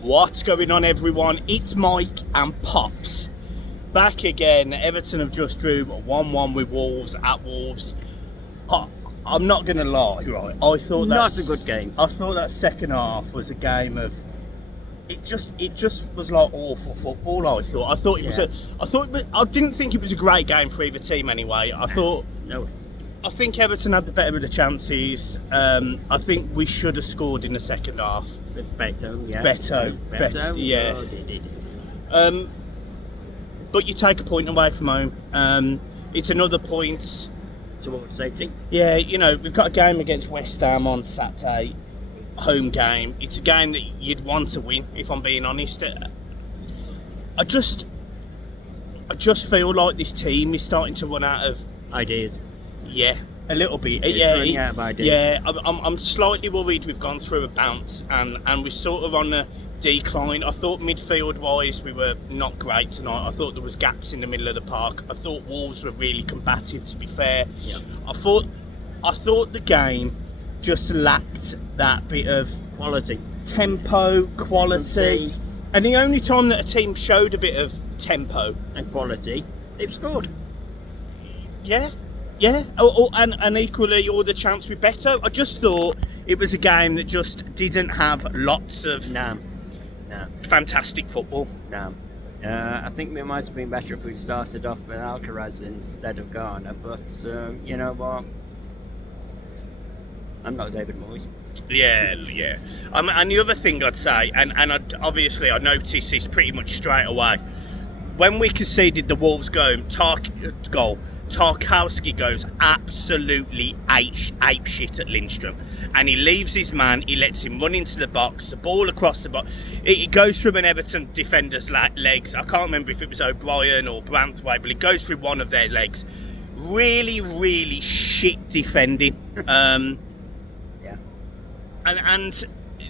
What's going on, everyone? It's Mike and Pops back again. Everton have just drew 1-1 with Wolves at Wolves. I'm not going to lie, right? I thought that's a good game. I thought that second half was a game of. It just was like awful football. I thought it was I didn't think it was a great game for either team anyway. I think Everton had the better of the chances. I think we should have scored in the second half. Beto, yes. Beto, yeah. But you take a point away from home. It's another point towards safety. Yeah, we've got a game against West Ham on Saturday, home game. It's a game that you'd want to win, if I'm being honest. I just feel like this team is starting to run out of ideas. Yeah, a little bit. Running out of ideas. Yeah, I'm slightly worried we've gone through a bounce and we're sort of on a decline. I thought midfield-wise we were not great tonight. I thought there was gaps in the middle of the park. I thought Wolves were really combative, to be fair. Yep. I thought the game just lacked that bit of quality, tempo, quality. And the only time that a team showed a bit of tempo and quality, they've scored. Yeah. And equally, all the chance with Beto. I just thought it was a game that just didn't have lots of fantastic football. No. I think we might have been better if we started off with Relegation instead of Garner, but you know what? I'm not David Moyes. Yeah. And the other thing I'd say, and obviously I noticed this pretty much straight away, when we conceded the Wolves goal, Tarkowski goes absolutely ape shit at Lindstrom, and he leaves his man. He lets him run into the box, the ball across the box. It goes through an Everton defender's legs. I can't remember if it was O'Brien or Brantway, but it goes through one of their legs. Really, really shit defending. Yeah. And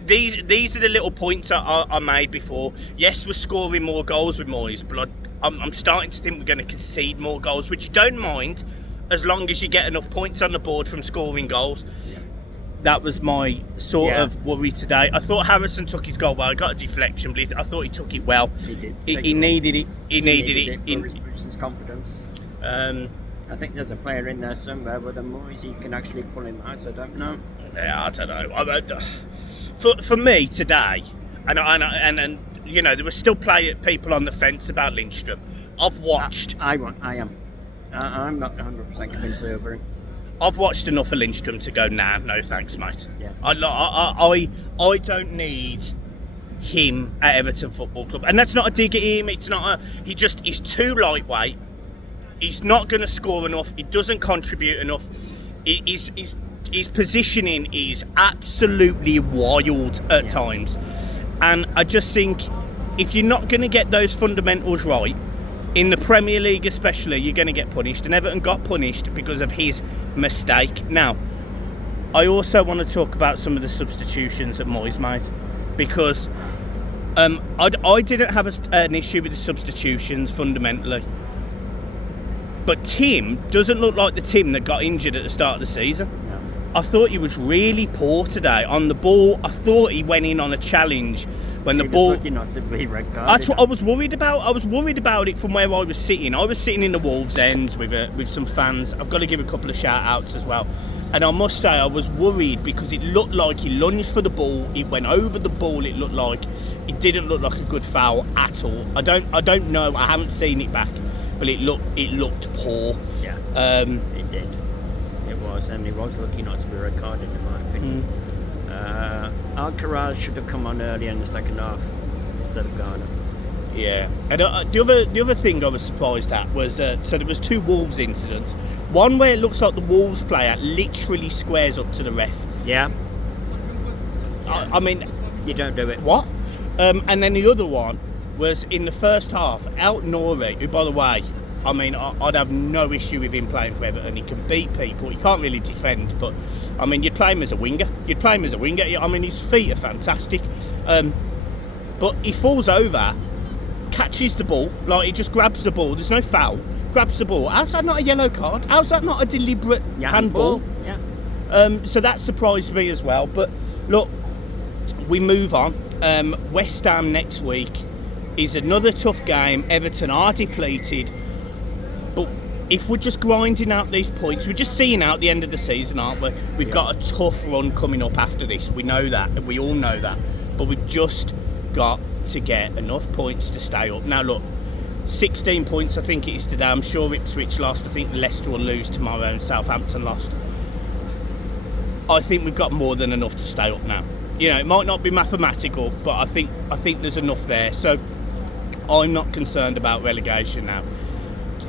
these are the little points I made before. Yes, we're scoring more goals with Moyes, but I'm starting to think we're going to concede more goals, which you don't mind as long as you get enough points on the board from scoring goals. Yeah. That was my sort of worry today. I thought Harrison took his goal well. He got a deflection, but I thought he took it well. He did. He needed it. He needed it. To boost his confidence. I think there's a player in there somewhere with a Moyes. He can actually pull him out. I don't know. Yeah, I don't know. For me today, and there were still people on the fence about Lindstrom. I've watched. I am. I'm not 100% convinced over him. I've watched enough of Lindstrom to go, nah, no thanks, mate. Yeah. I don't need him at Everton Football Club, and that's not a dig at him. It's not he's too lightweight. He's not going to score enough. He doesn't contribute enough. His positioning is absolutely wild at times. And I just think if you're not going to get those fundamentals right, in the Premier League especially, you're going to get punished. And Everton got punished because of his mistake. Now, I also want to talk about some of the substitutions that Moyes made. Because I didn't have an issue with the substitutions fundamentally. But Tim doesn't look like the Tim that got injured at the start of the season. No. I thought he was really poor today on the ball. I thought he went in on a challenge when the ball. He was lucky not to be red carded. That's what I was worried about. I was worried about it from where I was sitting. I was sitting in the Wolves end with some fans. I've got to give a couple of shout outs as well. And I must say I was worried because it looked like he lunged for the ball. It went over the ball. It didn't look like a good foul at all. I don't know. I haven't seen it back, but it looked poor. Yeah. It did. It was, and he was lucky not to be red carded, in my opinion. Alcaraz should have come on earlier in the second half instead of Garner. Yeah, and the other thing I was surprised at was so there was two Wolves incidents. One where it looks like the Wolves player literally squares up to the ref. Yeah. I mean, you don't do it. What? And then the other one was in the first half. El Nouri, who, by the way, I mean, I'd have no issue with him playing for Everton. He can beat people. He can't really defend, but I mean, you'd play him as a winger. I mean, his feet are fantastic. But he falls over, catches the ball, like he just grabs the ball. There's no foul. Grabs the ball. How's that not a yellow card? How's that not a deliberate handball? Yeah. So that surprised me as well. But look, we move on. West Ham next week is another tough game. Everton are depleted, but if we're just grinding out these points, we're just seeing out the end of the season, aren't we? We've got a tough run coming up after this. We know that, and we all know that. But we've just got to get enough points to stay up. Now look, 16 points I think it is today. I'm sure Ipswich lost. I think Leicester will lose tomorrow and Southampton lost. I think we've got more than enough to stay up now. You know, it might not be mathematical, but I think there's enough there. So I'm not concerned about relegation now.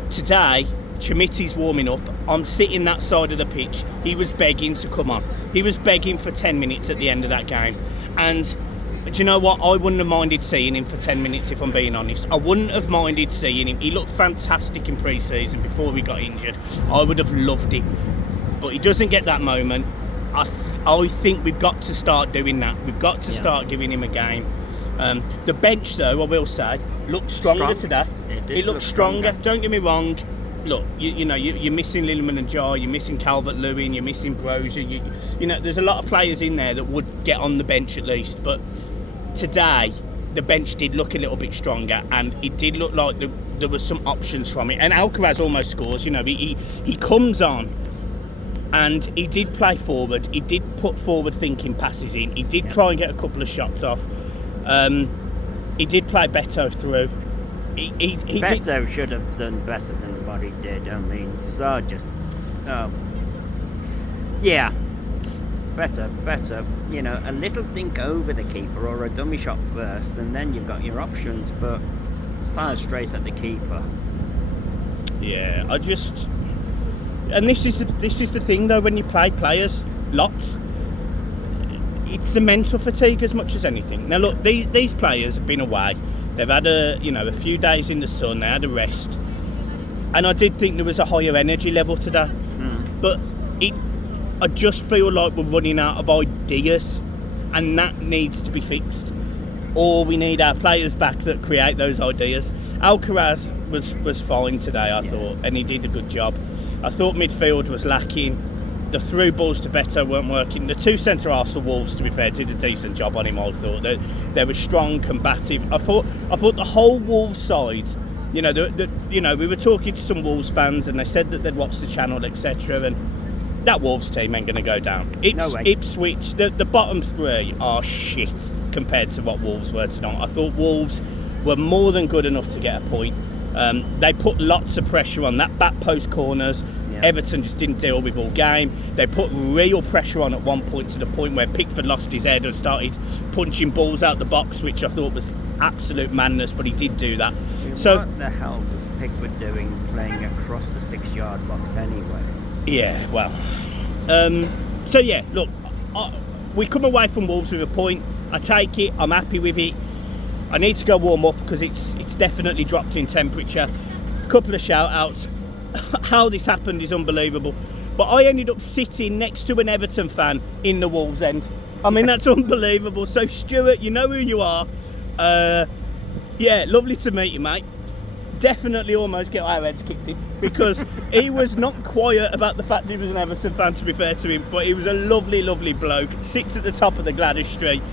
Today, Chimiti's warming up. I'm sitting that side of the pitch. He was begging to come on. He was begging for 10 minutes at the end of that game. And do you know what? I wouldn't have minded seeing him for 10 minutes, if I'm being honest. I wouldn't have minded seeing him. He looked fantastic in pre-season before he got injured. I would have loved it. But he doesn't get that moment. I think we've got to start doing that. We've got to start giving him a game. The bench, though, I will say, looked stronger today. It looked stronger. Don't get me wrong. Look, you're missing Lilliman and Jar, you're missing Calvert-Lewin, you're missing Brozier. You know, there's a lot of players in there that would get on the bench at least. But today, the bench did look a little bit stronger, and it did look like there was some options from it. And Alcaraz almost scores. You know, he comes on, and he did play forward. He did put forward-thinking passes in. He did try and get a couple of shots off. He did play Beto through. Beto should have done better than what he did. I mean, so just... better. You know, a little think over the keeper or a dummy shot first, and then you've got your options, but it's fired straight at the keeper. Yeah, and this is the thing though, when you play players lots, it's the mental fatigue as much as anything. Now look, these players have been away. They've had a few days in the sun. They had a rest, and I did think there was a higher energy level today. But I just feel like we're running out of ideas, and that needs to be fixed. Or we need our players back that create those ideas. Alcaraz was fine today, I thought, and he did a good job. I thought midfield was lacking. The through balls to Beto weren't working. The two centre-halves for Wolves, to be fair, did a decent job on him. I thought they were strong, combative. I thought the whole Wolves side, we were talking to some Wolves fans, and they said that they'd watched the channel, etc. And that Wolves team ain't going to go down. Ipswich, the bottom three are shit compared to what Wolves were tonight. I thought Wolves were more than good enough to get a point. They put lots of pressure on that back post corners. Everton just didn't deal with all game. They put real pressure on at one point, to the point where Pickford lost his head and started punching balls out the box, which I thought was absolute madness, but he did do that. So what the hell was Pickford doing playing across the 6-yard box anyway? Yeah, well. Look, we come away from Wolves with a point. I take it. I'm happy with it. I need to go warm up because it's definitely dropped in temperature. A couple of shout-outs. How this happened is unbelievable. But I ended up sitting next to an Everton fan in the Wolves end. I mean, that's unbelievable. So, Stuart, you know who you are. Lovely to meet you, mate. Definitely almost get our heads kicked in, because he was not quiet about the fact he was an Everton fan, to be fair to him, but he was a lovely, lovely bloke. Sits at the top of the Gladys Street.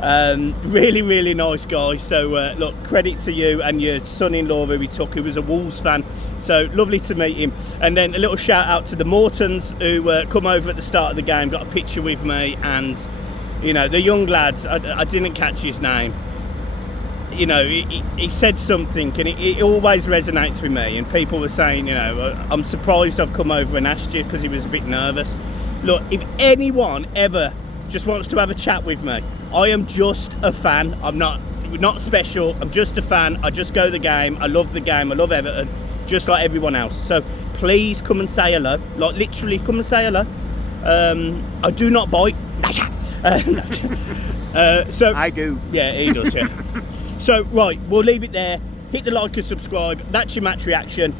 Really, really nice guy. So look, credit to you and your son-in-law who he took, who was a Wolves fan. So lovely to meet him. And then a little shout out to the Mortons, who come over at the start of the game, got a picture with me, and the young lads, I didn't catch his name. He said something, and it always resonates with me. And people were saying, I'm surprised I've come over and asked you, because he was a bit nervous. Look, if anyone ever just wants to have a chat with me, I am just a fan. I'm not special. I'm just a fan. I just go the game. I love the game. I love Everton, just like everyone else. So please come and say hello. Like, literally, come and say hello. I do not bite. So I do. Yeah, he does. Yeah. So right, we'll leave it there. Hit the like and subscribe. That's your match reaction.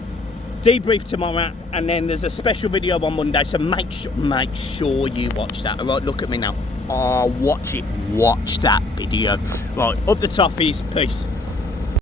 Debrief tomorrow, and then there's a special video on Monday. So make sure you watch that. All right, look at me now. Watch it. Watch that video. Right, up the toffees. Peace.